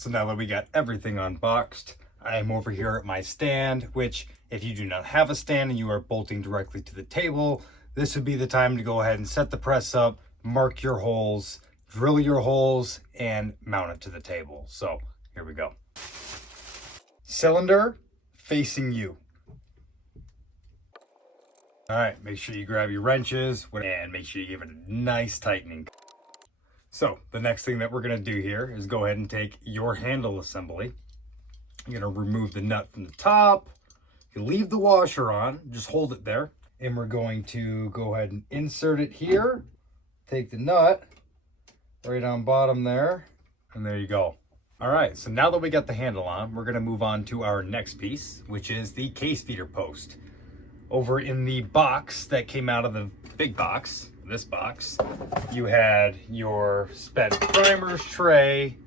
So now that we got everything unboxed, I am over here at my stand, which if you do not have a stand and you are bolting directly to the table, this would be the time to go ahead and set the press up, mark your holes, drill your holes, and mount it to the table. So here we go. Cylinder facing you. All right, make sure you grab your wrenches and make sure you give it a nice tightening. So the next thing that we're gonna do here is go ahead and take your handle assembly. You're gonna remove the nut from the top. You leave the washer on, just hold it there. And we're going to go ahead and insert it here. Take the nut right on bottom there, and there you go. All right, so now that we got the handle on, we're gonna move on to our next piece, which is the case feeder post. Over in the box that came out of the big box, this box, you had your spent primers tray,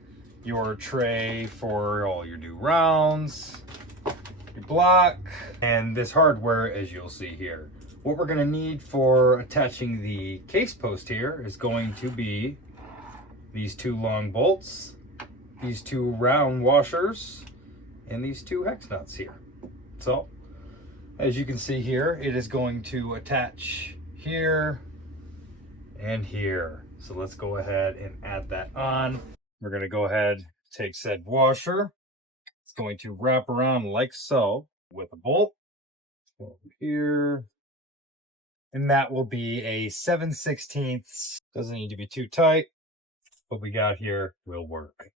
your tray for all your new rounds, your block, and this hardware, as you'll see here. What we're gonna need for attaching the case post here is going to be these two long bolts, these two round washers, and these two hex nuts here. So, as you can see here, it is going to attach here and here. So let's go ahead and add that on. We're gonna go ahead, take said washer. It's going to wrap around like so with a bolt. Over here. And that will be a 7/16. Doesn't need to be too tight. What we got here will work.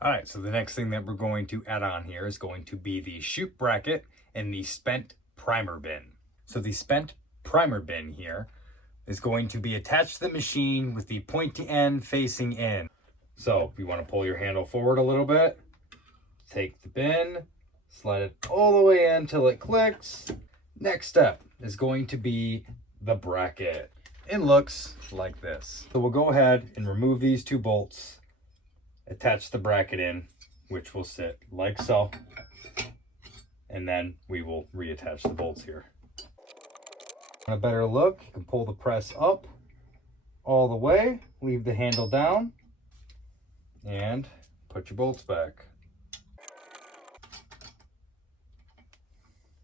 All right, so the next thing that we're going to add on here is going to be the chute bracket and the spent primer bin. So the spent primer bin here is going to be attached to the machine with the pointy end facing in. So if you want to pull your handle forward a little bit, take the bin, slide it all the way in until it clicks. Next step is going to be the bracket. It looks like this. So we'll go ahead and remove these two bolts, attach the bracket in, which will sit like so. And then we will reattach the bolts here. On a better look, you can pull the press up all the way, leave the handle down, and put your bolts back.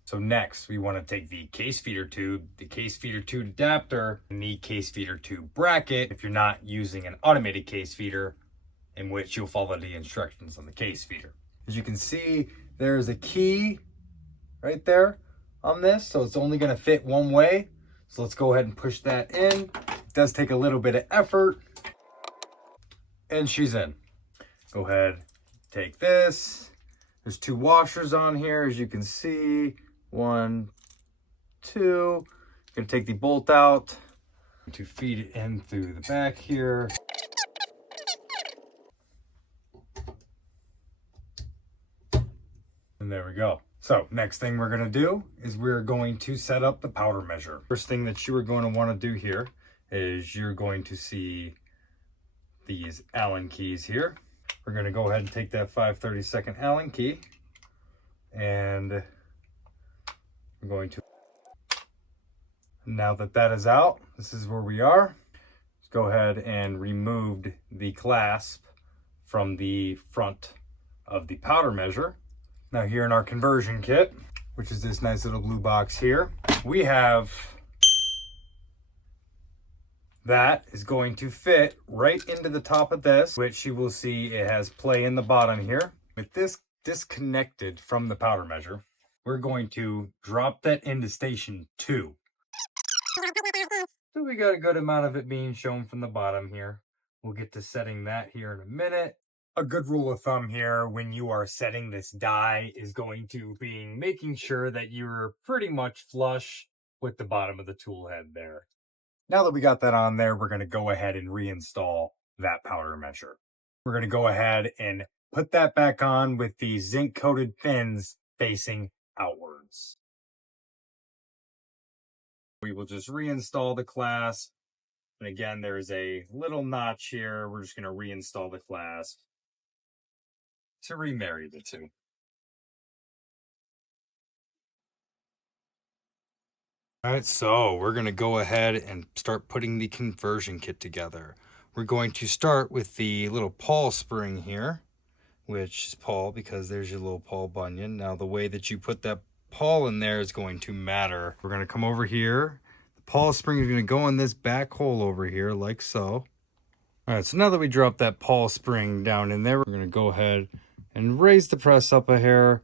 So next, we want to take the case feeder tube, the case feeder tube adapter, and the case feeder tube bracket if you're not using an automated case feeder, in which you'll follow the instructions on the case feeder. As you can see, there's a key right there on this, so it's only going to fit one way. So let's go ahead and push that in. It does take a little bit of effort, and she's in. Go ahead, take this. There's two washers on here, as you can see. 1, 2. Gonna take the bolt out to feed it in through the back here. And there we go. So next thing we're gonna do is we're going to set up the powder measure. First thing that you are going to want to do here is you're going to see these Allen keys here. We're gonna go ahead and take that 5/32 Allen key, and we're going to, now that that is out, this is where we are. Let's go ahead and remove the clasp from the front of the powder measure. Now here in our conversion kit, which is this nice little blue box here, we have that is going to fit right into the top of this, which you will see it has play in the bottom here. With this disconnected from the powder measure, we're going to drop that into station 2. So we got a good amount of it being shown from the bottom here. We'll get to setting that here in a minute. A good rule of thumb here when you are setting this die is going to be making sure that you're pretty much flush with the bottom of the tool head there. Now that we got that on there, we're going to go ahead and reinstall that powder measure. We're going to go ahead and put that back on with the zinc coated pins facing outwards. We will just reinstall the clasp. And again, there's a little notch here. We're just going to reinstall the clasp to remarry the two. All right, so we're going to go ahead and start putting the conversion kit together. We're going to start with the little pawl spring here, which is Paul, because there's your little Paul bunion. Now the way that you put that Paul in there is going to matter. We're going to come over here. The Paul spring is going to go in this back hole over here like so. All right, so now that we drop that Paul spring down in there, we're going to go ahead and raise the press up a hair.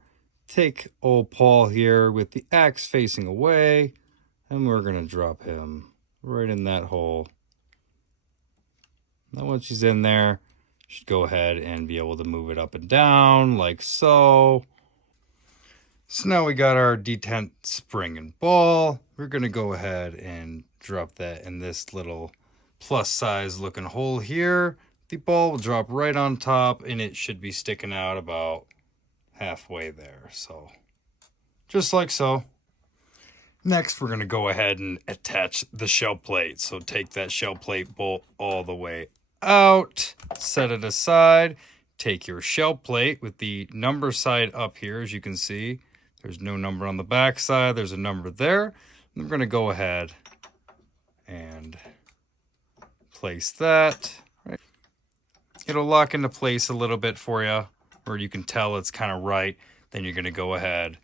Take old Paul here with the axe facing away, and we're going to drop him right in that hole. Now once he's in there, you should go ahead and be able to move it up and down like so. So now we got our detent spring and ball. We're going to go ahead and drop that in this little plus size looking hole here. The ball will drop right on top, and it should be sticking out about halfway there. So just like so. Next, we're going to go ahead and attach the shell plate. So take that shell plate bolt all the way out, set it aside, take your shell plate with the number side up here. As you can see, there's no number on the back side, there's a number there. And we're going to go ahead and place that. Right. It'll lock into place a little bit for you, where you can tell it's kind of right. Then you're going to go ahead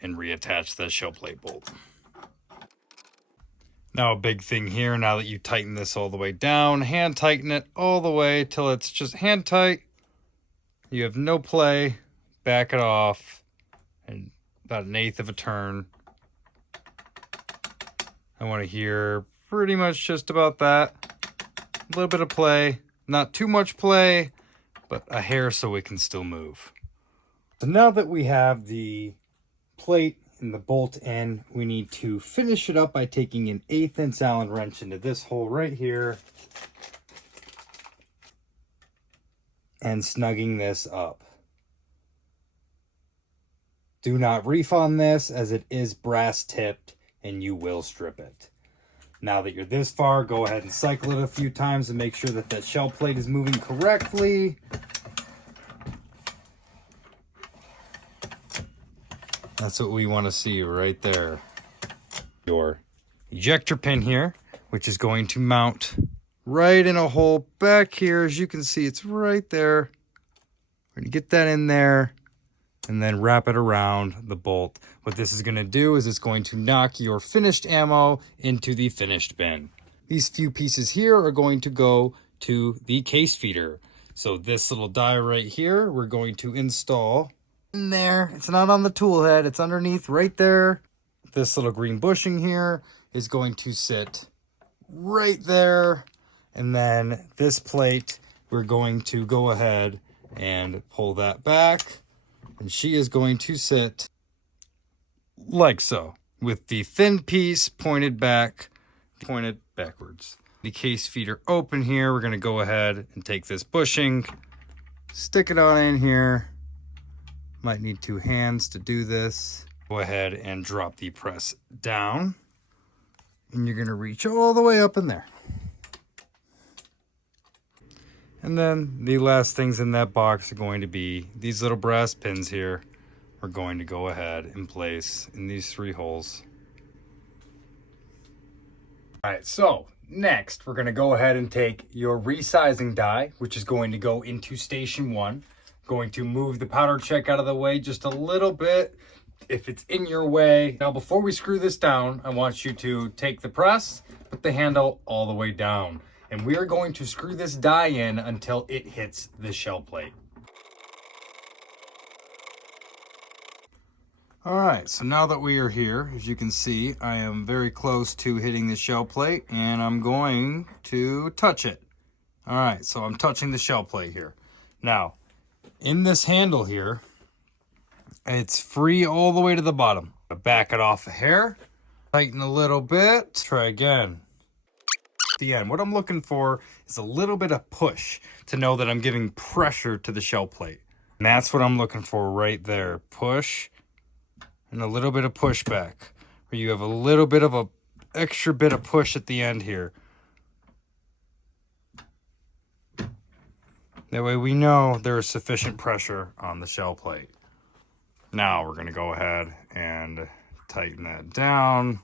and reattach the shell plate bolt. Now a big thing here, now that you tighten this all the way down, hand tighten it all the way till it's just hand tight. You have no play, back it off, and about 1/8 of a turn. I want to hear pretty much just about that. A little bit of play, not too much play, but a hair so it can still move. So now that we have the plate and the bolt in, we need to finish it up by taking an 1/8 inch Allen wrench into this hole right here and snugging this up. Do not reef on this, as it is brass tipped and you will strip it. Now that you're this far, go ahead and cycle it a few times and make sure that that shell plate is moving correctly. That's what we want to see right there. Your ejector pin here, which is going to mount right in a hole back here. As you can see, it's right there. We're going to get that in there and then wrap it around the bolt. What this is going to do is it's going to knock your finished ammo into the finished bin. These few pieces here are going to go to the case feeder. So this little die right here, we're going to install in there. It's not on the tool head, it's underneath right there. This little green bushing here is going to sit right there. And then this plate, we're going to go ahead and pull that back. And she is going to sit like so, with the thin piece pointed back, pointed backwards. The case feeder open here. We're going to go ahead and take this bushing, stick it on in here. Might need 2 hands to do this. Go ahead and drop the press down. And you're going to reach all the way up in there. And then the last things in that box are going to be these little brass pins here. We're going to go ahead and place in these 3 holes. All right, so next we're going to go ahead and take your resizing die, which is going to go into station 1. Going to move the powder check out of the way just a little bit if it's in your way. Now before we screw this down, I want you to take the press, put the handle all the way down, and we are going to screw this die in until it hits the shell plate. All right, so now that we are here, as you can see, I am very close to hitting the shell plate, and I'm going to touch it. All right, so I'm touching the shell plate here. Now, in this handle here, it's free all the way to the bottom. Back it off a hair, tighten a little bit, try again. At the end, what I'm looking for is a little bit of push to know that I'm giving pressure to the shell plate. And that's what I'm looking for right there. Push and a little bit of pushback, where you have a little bit of a extra bit of push at the end here. That way we know there is sufficient pressure on the shell plate. Now we're going to go ahead and tighten that down.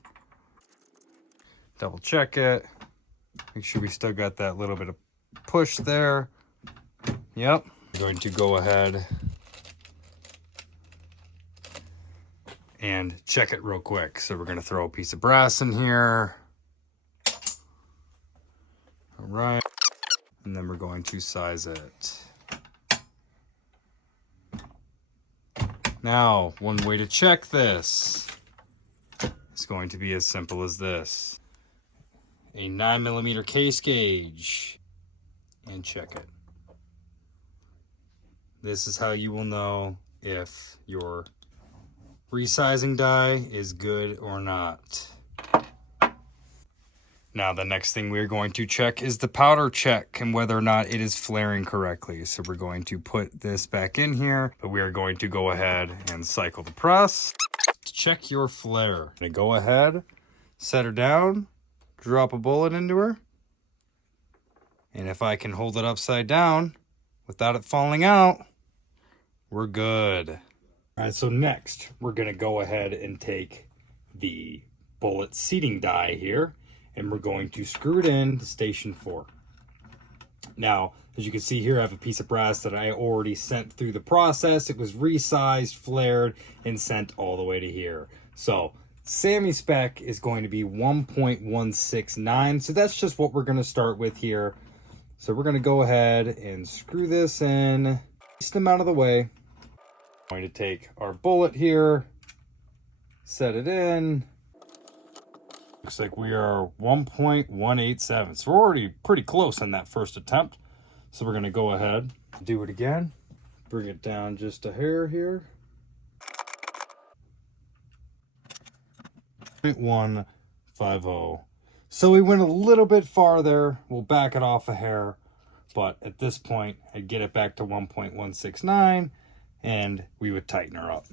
Double check it. Make sure we still got that little bit of push there. Yep. I'm going to go ahead and check it real quick. So we're going to throw a piece of brass in here. All right. And then we're going to size it. Now, one way to check this is going to be as simple as this. A 9mm case gauge, and check it. This is how you will know if your resizing die is good or not. Now the next thing we're going to check is the powder check and whether or not it is flaring correctly. So we're going to put this back in here, but we are going to go ahead and cycle the press to check your flare. I'm gonna go ahead, set her down, drop a bullet into her, and if I can hold it upside down without it falling out, we're good. All right, so next we're gonna go ahead and take the bullet seating die here, and we're going to screw it in to station 4. Now, as you can see here, I have a piece of brass that I already sent through the process. It was resized, flared, and sent all the way to here. So Sammy spec is going to be 1.169. So that's just what we're going to start with here. So we're going to go ahead and screw this in, just them out of the way. I'm going to take our bullet here, set it in. Looks like we are 1.187. So we're already pretty close on that first attempt. So we're going to go ahead, do it again. Bring it down just a hair here. 0.150. So we went a little bit farther. We'll back it off a hair. But at this point, I'd get it back to 1.169 and we would tighten her up.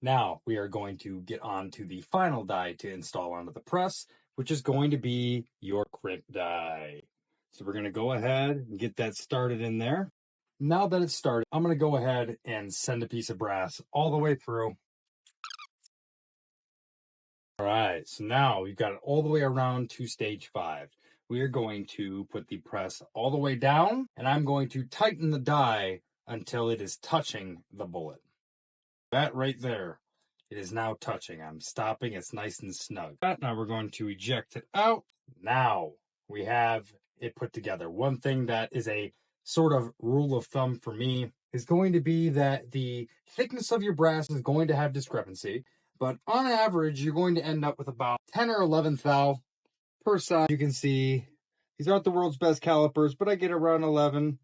Now we are going to get on to the final die to install onto the press, which is going to be your crimp die. So we're going to go ahead and get that started in there. Now that it's started, I'm going to go ahead and send a piece of brass all the way through. All right, so now we've got it all the way around to stage 5. We are going to put the press all the way down, and I'm going to tighten the die until it is touching the bullet. That right there, it is now touching. I'm stopping, it's nice and snug. Now we're going to eject it out. Now we have it put together. One thing that is a sort of rule of thumb for me is going to be that the thickness of your brass is going to have discrepancy, but on average, you're going to end up with about 10 or 11 thou per side. You can see these aren't the world's best calipers, but I get around 11,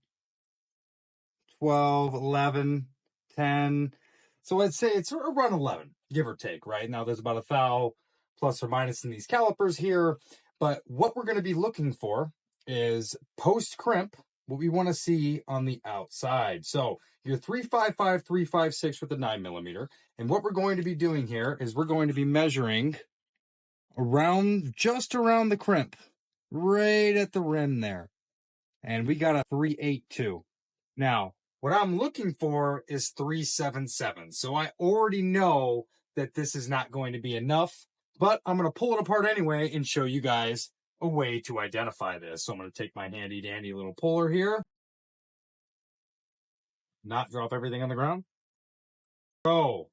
12, 11, 10. So I'd say it's around 11, give or take, right? Now there's about a thou plus or minus in these calipers here, but what we're going to be looking for is post crimp, what we want to see on the outside. So your 355, 356 with a 9mm, and what we're going to be doing here is we're going to be measuring around, just around the crimp, right at the rim there, and we got a 382. Now, what I'm looking for is 377. So I already know that this is not going to be enough, but I'm going to pull it apart anyway and show you guys a way to identify this. So I'm going to take my handy dandy little puller here, not drop everything on the ground. So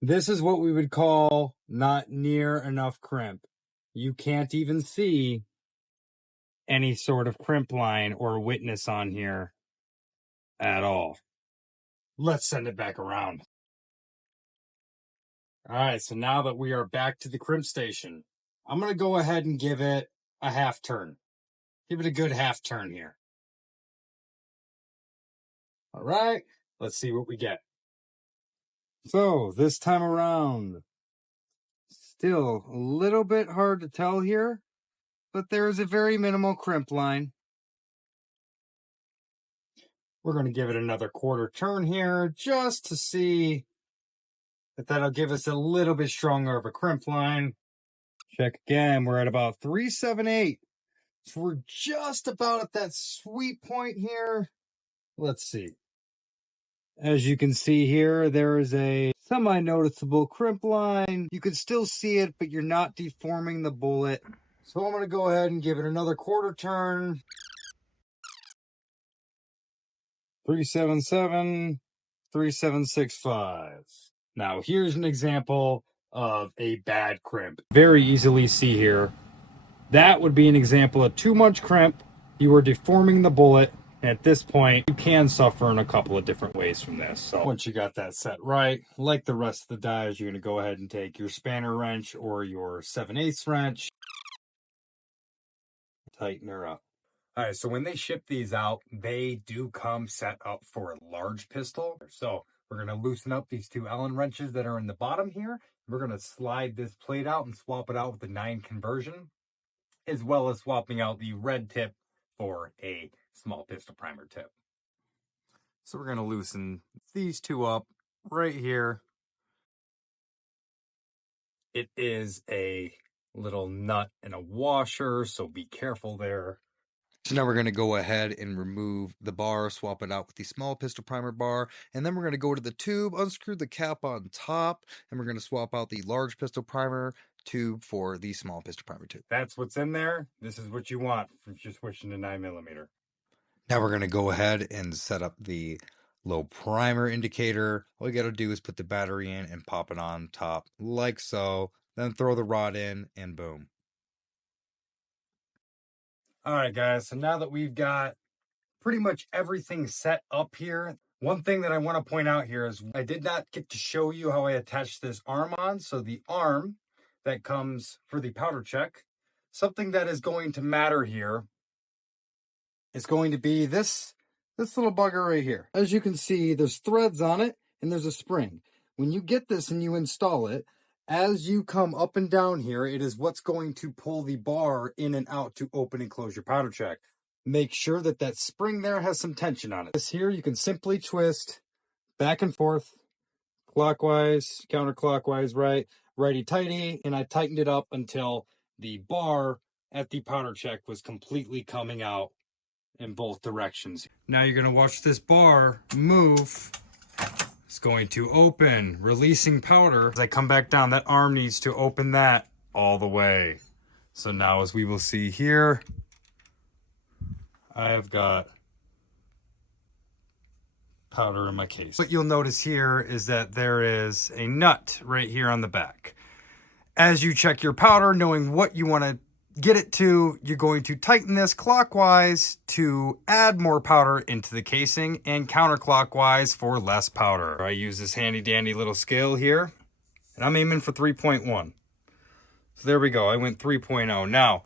this is what we would call not near enough crimp. You can't even see any sort of crimp line or witness on here at all. Let's send it back around. All right, so now that we are back to the crimp station, I'm going to go ahead and give it a half turn. Give it a good half turn here. All right, let's see what we get. So this time around, still a little bit hard to tell here, but there is a very minimal crimp line. We're going to give it another quarter turn here just to see if that'll give us a little bit stronger of a crimp line. Check again, we're at about 378. So we're just about at that sweet point here. Let's see. As you can see here, there is a semi-noticeable crimp line. You can still see it, but you're not deforming the bullet. So I'm going to go ahead and give it another quarter turn. 377, 3765. Now here's an example of a bad crimp. Very easily see here. That would be an example of too much crimp. You are deforming the bullet. At this point, you can suffer in a couple of different ways from this. So once you got that set right, like the rest of the dies, you're going to go ahead and take your spanner wrench or your 7/8 wrench, tighten her up. All right, so when they ship these out, they do come set up for a large pistol. So we're going to loosen up these two Allen wrenches that are in the bottom here. We're going to slide this plate out and swap it out with the 9 conversion, as well as swapping out the red tip for a small pistol primer tip. So we're going to loosen these two up right here. It is a little nut and a washer, so be careful there. So now we're going to go ahead and remove the bar, swap it out with the small pistol primer bar, and then we're going to go to the tube, unscrew the cap on top, and we're going to swap out the large pistol primer tube for the small pistol primer tube. That's what's in there. This is what you want if you're switching to 9mm. Now we're going to go ahead and set up the low primer indicator. All you got to do is put the battery in and pop it on top like so, then throw the rod in and boom. All right, guys, so now that we've got pretty much everything set up here, one thing that I want to point out here is I did not get to show you how I attached this arm on. So the arm that comes for the powder check, something that is going to matter here is going to be this little bugger right here. As you can see, there's threads on it and there's a spring. When you get this and you install it, as you come up and down here, it is what's going to pull the bar in and out to open and close your powder check. Make sure that that spring there has some tension on it. This here, you can simply twist back and forth, clockwise, counterclockwise, right, righty-tighty, and I tightened it up until the bar at the powder check was completely coming out in both directions. Now you're going to watch this bar move. It's going to open, releasing powder. As I come back down, that arm needs to open that all the way. So now, as we will see here, I have got powder in my case. What you'll notice here is that there is a nut right here on the back. As you check your powder, knowing what you want to get it to, you're going to tighten this clockwise to add more powder into the casing and counterclockwise for less powder. I use this handy dandy little scale here and I'm aiming for 3.1. So there we go. I went 3.0. Now,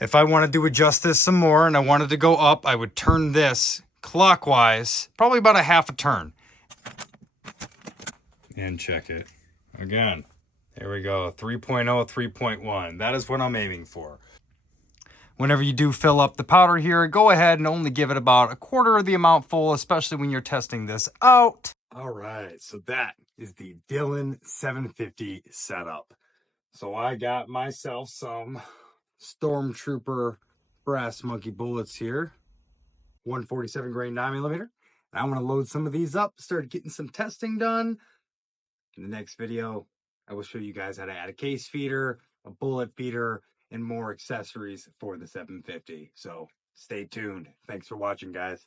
if I wanted to adjust this some more and I wanted to go up, I would turn this clockwise, probably about a half a turn. And check it again. There we go, 3.0, 3.1. That is what I'm aiming for. Whenever you do fill up the powder here, go ahead and only give it about a quarter of the amount full, especially when you're testing this out. All right, so that is the Dillon 750 setup. So I got myself some Stormtrooper brass monkey bullets here, 147 grain 9mm. And I want to load some of these up, start getting some testing done. In the next video, I will show you guys how to add a case feeder, a bullet feeder, and more accessories for the 750. So stay tuned. Thanks for watching, guys.